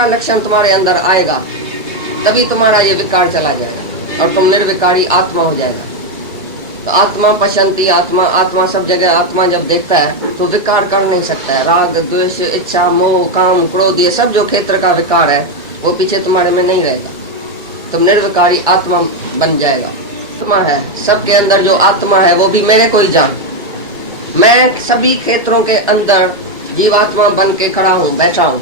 का लक्षण तुम्हारे अंदर आएगा तभी तुम्हारा ये विकार चला जाएगा और तुम निर्विकारी आत्मा हो जाएगा। तो आत्मा पशंती आत्मा, आत्मा सब जगह आत्मा जब देखता है तो विकार कर नहीं सकता है। राग द्वेष इच्छा मोह काम क्रोध ये सब जो क्षेत्र का विकार है वो पीछे तुम्हारे में नहीं रहेगा, तुम निर्विकारी आत्मा बन जाएगा। आत्मा है सबके अंदर, जो आत्मा है वो भी मेरे को ही जान। मैं सभी क्षेत्रों के अंदर जीवात्मा बन के खड़ा हूँ, बैठा हूँ।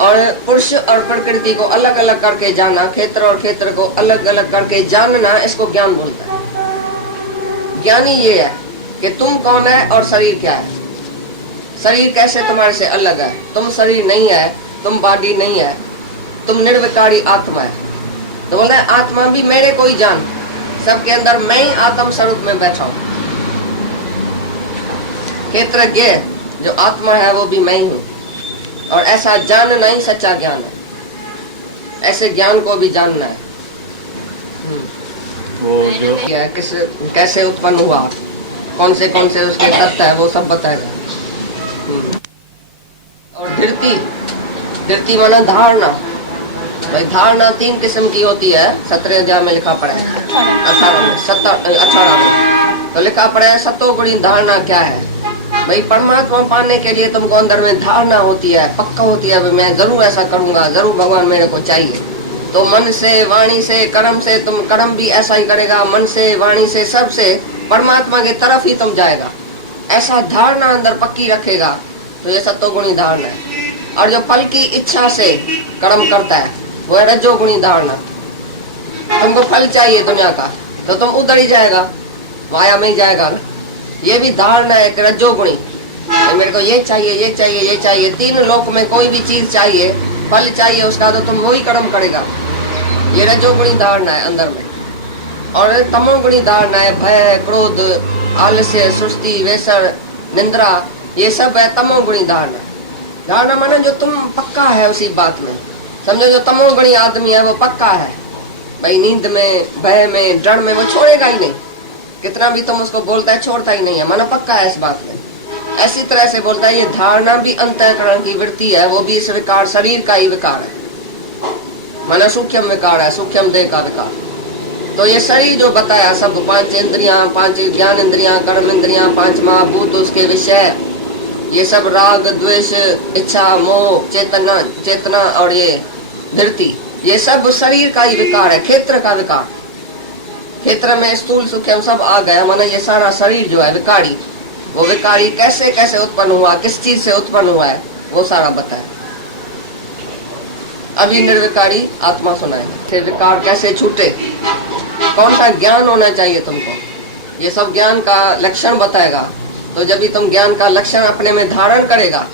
और पुरुष और प्रकृति को अलग अलग करके जाना, क्षेत्र और क्षेत्र को अलग अलग करके जानना, इसको ज्ञान बोलता है। ज्ञानी ये है कि तुम कौन है और शरीर क्या है। शरीर कैसे तुम्हारे से अलग है, तुम शरीर नहीं है, तुम बॉडी नहीं है, तुम निर्विकारी आत्मा है। तो बोला आत्मा भी मेरे को ही जान, सबके अंदर मैं ही आत्म स्वरूप में बैठा हूँ। क्षेत्रज्ञ जो आत्मा है वो भी मैं ही हूँ, और ऐसा जानना ही सच्चा ज्ञान है। ऐसे ज्ञान को भी जानना है। वो जो है किस कैसे उत्पन्न हुआ, कौन से उसके तत्व है, वो सब बताएगा। और धृति माना धारणा। भाई धारणा 3 किस्म की होती है, 17 अध्याय में लिखा पड़ा है, 18 में तो लिखा पड़ा है सतोगुणी धारणा क्या है। भाई परमात्मा पाने के लिए तुमको अंदर में धारणा होती है, पक्का होती है, मैं जरूर ऐसा करूंगा, जरूर भगवान मेरे को चाहिए। तो मन से वाणी से कर्म से, तुम कर्म भी ऐसा ही करेगा, मन से वाणी से सबसे परमात्मा की तरफ ही तुम जाएगा, ऐसा धारणा अंदर पक्की रखेगा तो ये सत्वगुणी धारणा है। और जो फल की इच्छा से कर्म करता है वो है रजोगुणी धारणा। तुमको फल चाहिए दुनिया का तो तुम उधर ही जाएगा, माया में ही जाएगा। ये भी धारणा है कि रजोगुणी, मेरे को ये चाहिए ये चाहिए ये चाहिए, 3 लोक में कोई भी चीज चाहिए, फल चाहिए उसका, तो तुम वही कर्म करेगा। ये रजोगुणी धारणा है अंदर में। और तमोगुणी धारणा है भय क्रोध आलस्य सुस्ती वेसर निंद्रा, ये सब है तमोगुणी धारणा। धारणा माने जो तुम पक्का है उसी बात में। समझो जो तमोगुणी आदमी है वो पक्का है, भाई नींद में भय में डर में वो छोड़ेगा ही नहीं, कितना भी तुम उसको बोलता है छोड़ता ही नहीं है, माना पक्का है इस बात में। ऐसी तरह से बोलता है ये धारणा भी अंतःकरण की वृत्ति है, वो भी इस विकार शरीर का ही विकार है, माना सूक्ष्म विकार है, सूक्ष्म देह का विकार। तो ये शरीर जो बताया सब 5 इंद्रियां, 5 ज्ञान इंद्रियां, कर्म इंद्रियां, 5 महाभूत उसके विषय, ये सब राग द्वेष इच्छा मोह चेतना और ये धृति, ये सब शरीर का ही विकार है, क्षेत्र का विकार। क्षेत्र में स्थूल सूक्ष्म सब आ गया, माना ये सारा शरीर जो है विकारी, वो विकारी कैसे कैसे उत्पन्न हुआ, किस चीज से उत्पन्न हुआ है, वो सारा बताया। अभी निर्विकारी आत्मा सुनाएगा, फिर विकार कैसे छूटे, कौन सा ज्ञान होना चाहिए तुमको, ये सब ज्ञान का लक्षण बताएगा। तो जब भी तुम ज्ञान का लक्षण अपने में धारण करेगा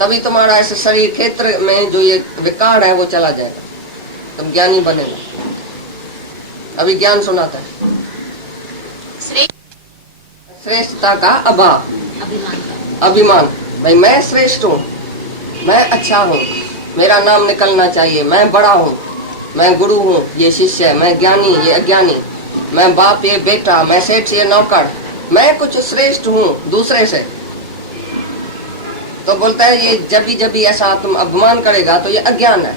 तभी तुम्हारा ऐसे शरीर क्षेत्र में जो ये विकार है वो चला जाएगा, तुम ज्ञानी बनेगा। अभी ज्ञान सुनाता है। श्रेष्ठता का अभाव, अभिमान, भाई मैं श्रेष्ठ हूँ, मैं अच्छा हूँ, मेरा नाम निकलना चाहिए, मैं बड़ा हूँ, मैं गुरु हूँ, ये शिष्य है, मैं ज्ञानी ये अज्ञानी, मैं बाप ये बेटा, मैं सेठ ये नौकर, मैं कुछ श्रेष्ठ हूँ दूसरे से। तो बोलता है ये जब भी ऐसा तुम अपमान करेगा तो ये अज्ञान है।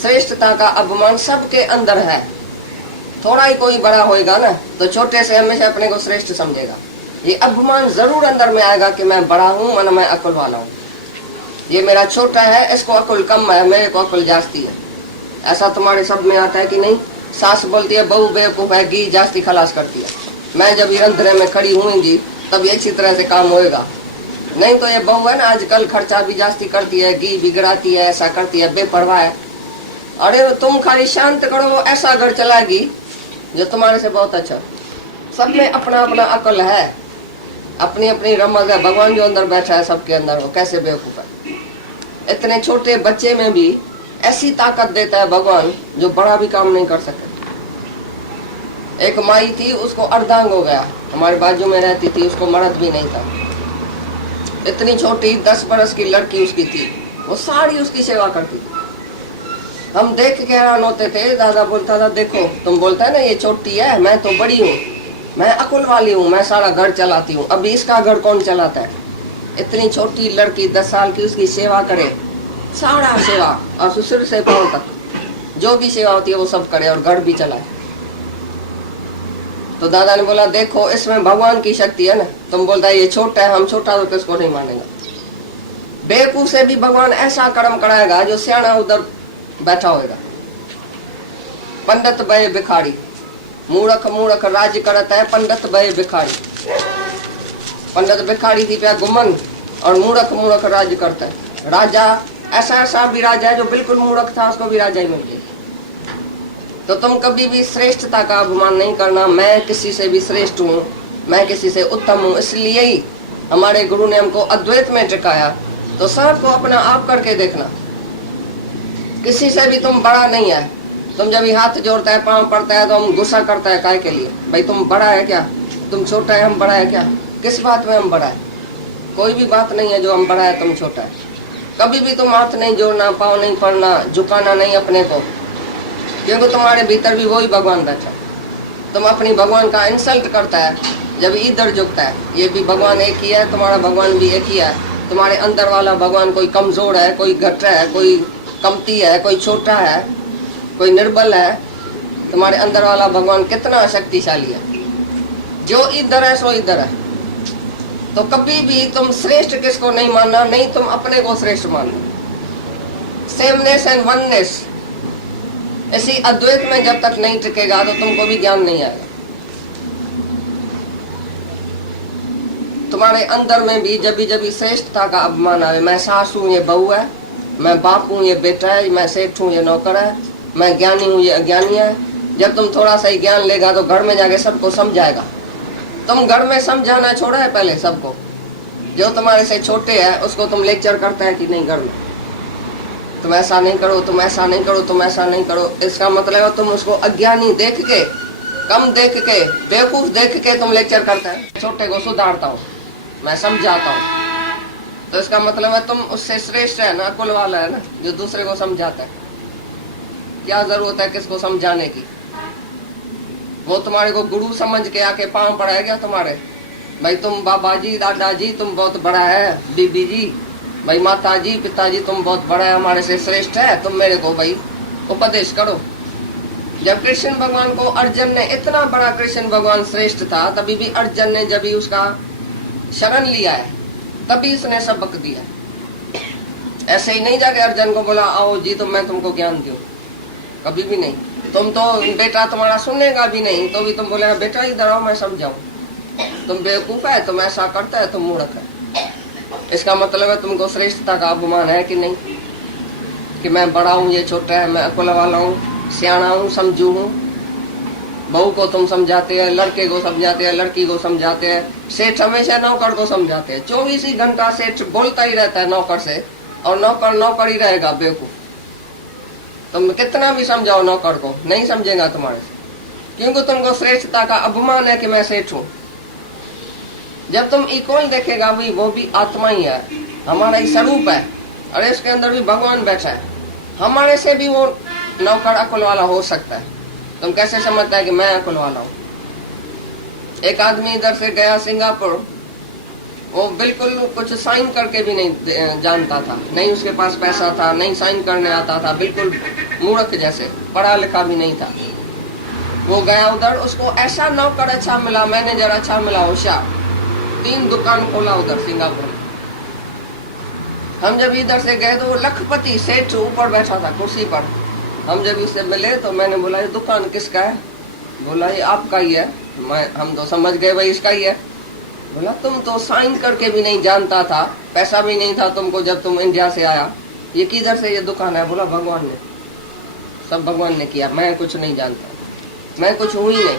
श्रेष्ठता का अपमान सबके अंदर है, थोड़ा ही कोई बड़ा होएगा ना तो छोटे से हमेशा अपने को श्रेष्ठ समझेगा। ये अपमान जरूर अंदर में आएगा कि मैं बड़ा हूँ, माना मैं अकुल वाला हूँ, ये मेरा छोटा है, इसको अकुल कम है, मेरे को अकुल जास्ती है। ऐसा तुम्हारे सब में आता है कि नहीं? सास बोलती है बहू बेवकूफ है, घी जास्ती खलास करती है, मैं जब रंधने में खड़ी हुईगी तब ये अच्छी तरह से काम होएगा, नहीं तो ये बहू है ना आजकल खर्चा भी जास्ती करती है, घी बिगड़ाती है, ऐसा करती है, बेपरवाह है। अरे तुम खाली शांत करो, वो ऐसा घर चलाएगी जो तुम्हारे से बहुत अच्छा। सब में अपना अपना अकल है, अपनी अपनी रमज है। भगवान जो अंदर बैठा है सबके अंदर वो कैसे बेवकूफ है। इतने छोटे बच्चे में भी ऐसी ताकत देता है भगवान जो बड़ा भी काम नहीं कर सके। एक माई थी, उसको अर्धांग हो गया, हमारे बाजू में रहती थी, उसको मर्द भी नहीं था। इतनी छोटी 10 बरस की लड़की उसकी थी, वो सारी उसकी सेवा करती थी। हम देख के हैरान होते थे। दादा बोलता था देखो तुम बोलता है ना ये छोटी है, मैं तो बड़ी हूँ, मैं अकुल वाली हूँ, मैं सारा घर चलाती हूँ, अभी इसका घर कौन चलाता है। इतनी छोटी लड़की 10 साल की उसकी सेवा करे, सारा सेवा, और सिर से पांव तक जो भी सेवा होती है वो सब करे और घर भी चलाए। तो दादा ने बोला देखो इसमें भगवान की शक्ति है ना। तुम बोलता है ये छोटा है, हम छोटा तो किसको नहीं मानेगा। बेवकूफ से भी भगवान ऐसा कर्म कराएगा जो सियाना उधर बैठा होगा। पंडित भय भिखारी, मूर्ख मूर्ख राज्य करता है, पंडित भय भिखारी। पंडित भिखारी थी प्या गुमन और मूर्ख मूर्ख राज्य करता है। राजा ऐसा भी राजा है जो बिल्कुल मूर्ख था, उसको भी राजा ही मिल गया। तो तुम कभी भी श्रेष्ठता का अभिमान नहीं करना। मैं किसी से भी श्रेष्ठ हूँ, मैं किसी से उत्तम हूँ, इसलिए ही हमारे गुरु ने हमको अद्वैत में टिकाया। तो सबको अपना आप करके देखना, किसी से भी तुम बड़ा नहीं है। तुम जब हाथ जोड़ता है, पांव पड़ता है, तो हम गुस्सा करता है काय के लिए? भाई तुम बड़ा है क्या, तुम छोटा है, हम बड़ा है क्या? किस बात में हम बड़ा है? कोई भी बात नहीं है जो हम बड़ा है तुम छोटा है। कभी भी तुम हाथ नहीं जोड़ना, पाँव नहीं पड़ना, झुकाना नहीं अपने को, क्योंकि तुम्हारे भीतर भी वही भगवान बैठा। तुम अपनी भगवान का इंसल्ट करता है जब इधर झुकता है। ये भी भगवान एक ही है, तुम्हारा भगवान भी एक ही है। तुम्हारे अंदर वाला भगवान कोई कमजोर है, कोई घट है, कोई कमती है, कोई छोटा है, कोई निर्बल है। तुम्हारे अंदर वाला भगवान कितना शक्तिशाली है। जो इधर है सो इधर है। तो कभी भी तुम श्रेष्ठ किसको नहीं मानना, नहीं तुम अपने को श्रेष्ठ मानना। सेमनेस एंड वननेस, इसी अद्वैत में जब तक नहीं टिकेगा तो तुमको भी ज्ञान नहीं आएगा। तुम्हारे अंदर में भी जब भी श्रेष्ठता का अभिमान आए, मैं सास हूँ ये बहू है, मैं बाप हूँ ये बेटा है, मैं सेठ हूँ ये नौकर है, मैं ज्ञानी हूँ ये अज्ञानी है। जब तुम थोड़ा सा ही ज्ञान लेगा तो घर में जाके सबको समझाएगा। तुम घर में समझाना छोड़ा है पहले सबको। जो तुम्हारे से छोटे है उसको तुम लेक्चर करते हैं कि नहीं घर में, तुम ऐसा नहीं करो, तुम ऐसा नहीं करो, तुम ऐसा नहीं करो। इसका मतलब है तुम उसको अज्ञानी देख के, कम देख के, बेवकूफ देख के तुम लेक्चर करते हैं। छोटे को सुधारता हूँ, मैं समझाता हूँ, तो इसका मतलब है तुम उससे श्रेष्ठ है ना, कुल वाला है ना, जो दूसरे को समझाता है। क्या जरूरत है किसको समझाने की? वो तुम्हारे को गुरु समझ के आके पांव पड़ाएगा तुम्हारे। भाई तुम बाबा जी, दादाजी तुम बहुत बड़ा है, बीबी जी, भाई माता जी, पिताजी तुम बहुत बड़ा है, हमारे से श्रेष्ठ है, तुम मेरे को भाई उपदेश करो। जब कृष्ण भगवान को अर्जुन ने, इतना बड़ा कृष्ण भगवान श्रेष्ठ था, तभी भी अर्जुन ने जब भी उसका शरण लिया है तभी उसने सबक दिया। ऐसे ही नहीं जाके अर्जुन को बोला आओ जी तो मैं तुमको ज्ञान दूं, कभी भी नहीं। तुम तो बेटा तुम्हारा सुनेगा भी नहीं, तो भी तुम बोले बेटा इधर आओ मैं समझाऊं। तुम बेवकूफ है, तुम ऐसा करता है, तुम मूर्ख है। इसका मतलब है तुमको श्रेष्ठता का अभिमान है कि नहीं, कि मैं बड़ा हूँ ये छोटा है, मैं अकुल वाला हूँ, सियाना हूँ, समझू हूँ। बहू को तुम समझाते हैं, लड़के को समझाते हैं, लड़की को समझाते हैं। सेठ हमेशा नौकर को समझाते हैं। 24 ही घंटा सेठ बोलता ही रहता है नौकर से, और नौकर नौकर ही रहेगा बेवकूफ। तुम कितना भी समझाओ नौकर को, नहीं समझेगा तुम्हारे से, क्योंकि तुमको श्रेष्ठता का अभिमान है कि मैं सेठ हूँ। जब तुम इक्वल देखेगा भाई वो भी आत्मा ही है, हमारा ही स्वरूप है, और इसके अंदर भी भगवान बैठा है। हमारे से भी वो नौकर अकुल वाला हो सकता है। तुम कैसे समझता है कि मैं अकुल वाला हूँ? एक आदमी इधर से गया सिंगापुर, वो बिल्कुल कुछ साइन करके भी नहीं जानता था, नहीं उसके पास पैसा था, नहीं साइन करने आता था, बिल्कुल मूर्ख जैसे, पढ़ा लिखा भी नहीं था। वो गया उधर, उसको ऐसा नौकर अच्छा मिला, मैनेजर अच्छा मिला, होशियार, 3 दुकान खोला उधर सिंगापुर। हम जब इधर से गए तो वो लखपति सेठ ऊपर बैठा था कुर्सी पर। हम जब उससे मिले तो मैंने बोला ये दुकान किसका है? बोला ये आपका ही है। हम तो समझ गए भाई इसका ही है। बोला तुम तो साइन करके भी नहीं जानता था, पैसा भी नहीं था तुमको जब तुम इंडिया से आया, ये किधर से ये दुकान है? बोला भगवान ने, सब भगवान ने किया, मैं कुछ नहीं जानता, मैं कुछ हूँ ही नहीं।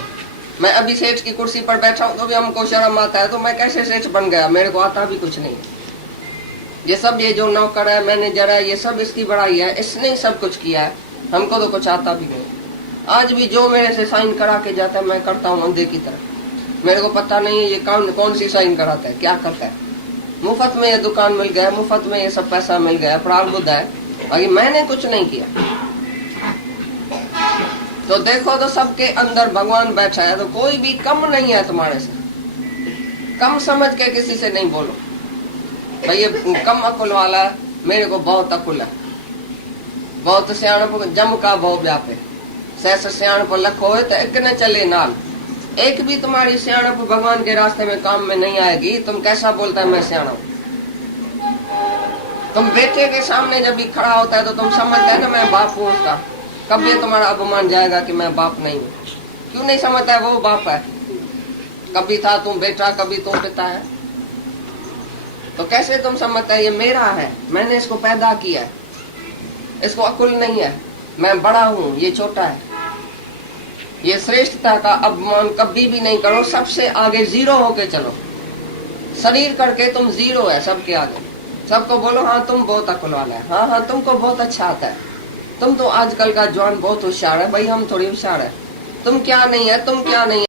मैं अभी सेठ की कुर्सी पर बैठा हूँ तो भी हमको शर्म आता है, तो मैं कैसे सेठ बन गया? मेरे को आता भी कुछ नहीं। ये सब ये जो नौकर है, मैनेजर है, ये सब इसकी बड़ाई है, इसने ही सब कुछ किया है, हमको तो कुछ आता भी नहीं। आज भी जो मेरे से साइन करा के जाता है मैं करता हूँ अंधे की तरह। मेरे को पता नहीं है ये कौन सी साइन कराता है, क्या करता है। मुफ्त में ये दुकान मिल गया, मुफ्त में ये सब पैसा मिल गया, प्रारब्ध है, बाकी मैंने कुछ नहीं किया। तो देखो तो सबके अंदर भगवान बैठा है, तो कोई भी कम नहीं है तुम्हारे से। कम समझ के किसी से नहीं बोलो भाई ये कम अकुल वाला है, मेरे को बहुत अकुल है, बहुत सियाणप जम का भाव व्यापे, सहस सियाणप लखो है तो एक न चले नाल। एक भी तुम्हारी सियाणप भगवान के रास्ते में काम में नहीं आएगी। तुम कैसा बोलता है मैं सियाणा हूं? तुम बेटे के सामने जब भी खड़ा होता है तो तुम समझते है ना मैं बाप हूं उसका। कब ये तुम्हारा अभिमान जाएगा कि मैं बाप नहीं हूं? क्यों नहीं समझता है वो बाप है? कभी था तुम बेटा, कभी तुम पिता है, तो कैसे तुम समझता है ये मेरा है, मैंने इसको पैदा किया है, इसको अकुल नहीं है, मैं बड़ा हूं ये छोटा है। ये श्रेष्ठता का अपमान कभी भी नहीं करो, सबसे आगे जीरो होके चलो। शरीर करके तुम जीरो है सबके आगे। सबको बोलो हाँ तुम बहुत अकुल वाला है, हाँ हाँ तुमको बहुत अच्छा आता है, तुम तो आजकल का जवान बहुत होशियार है। भाई हम थोड़ी होशियार है, तुम क्या नहीं है, तुम क्या नहीं है।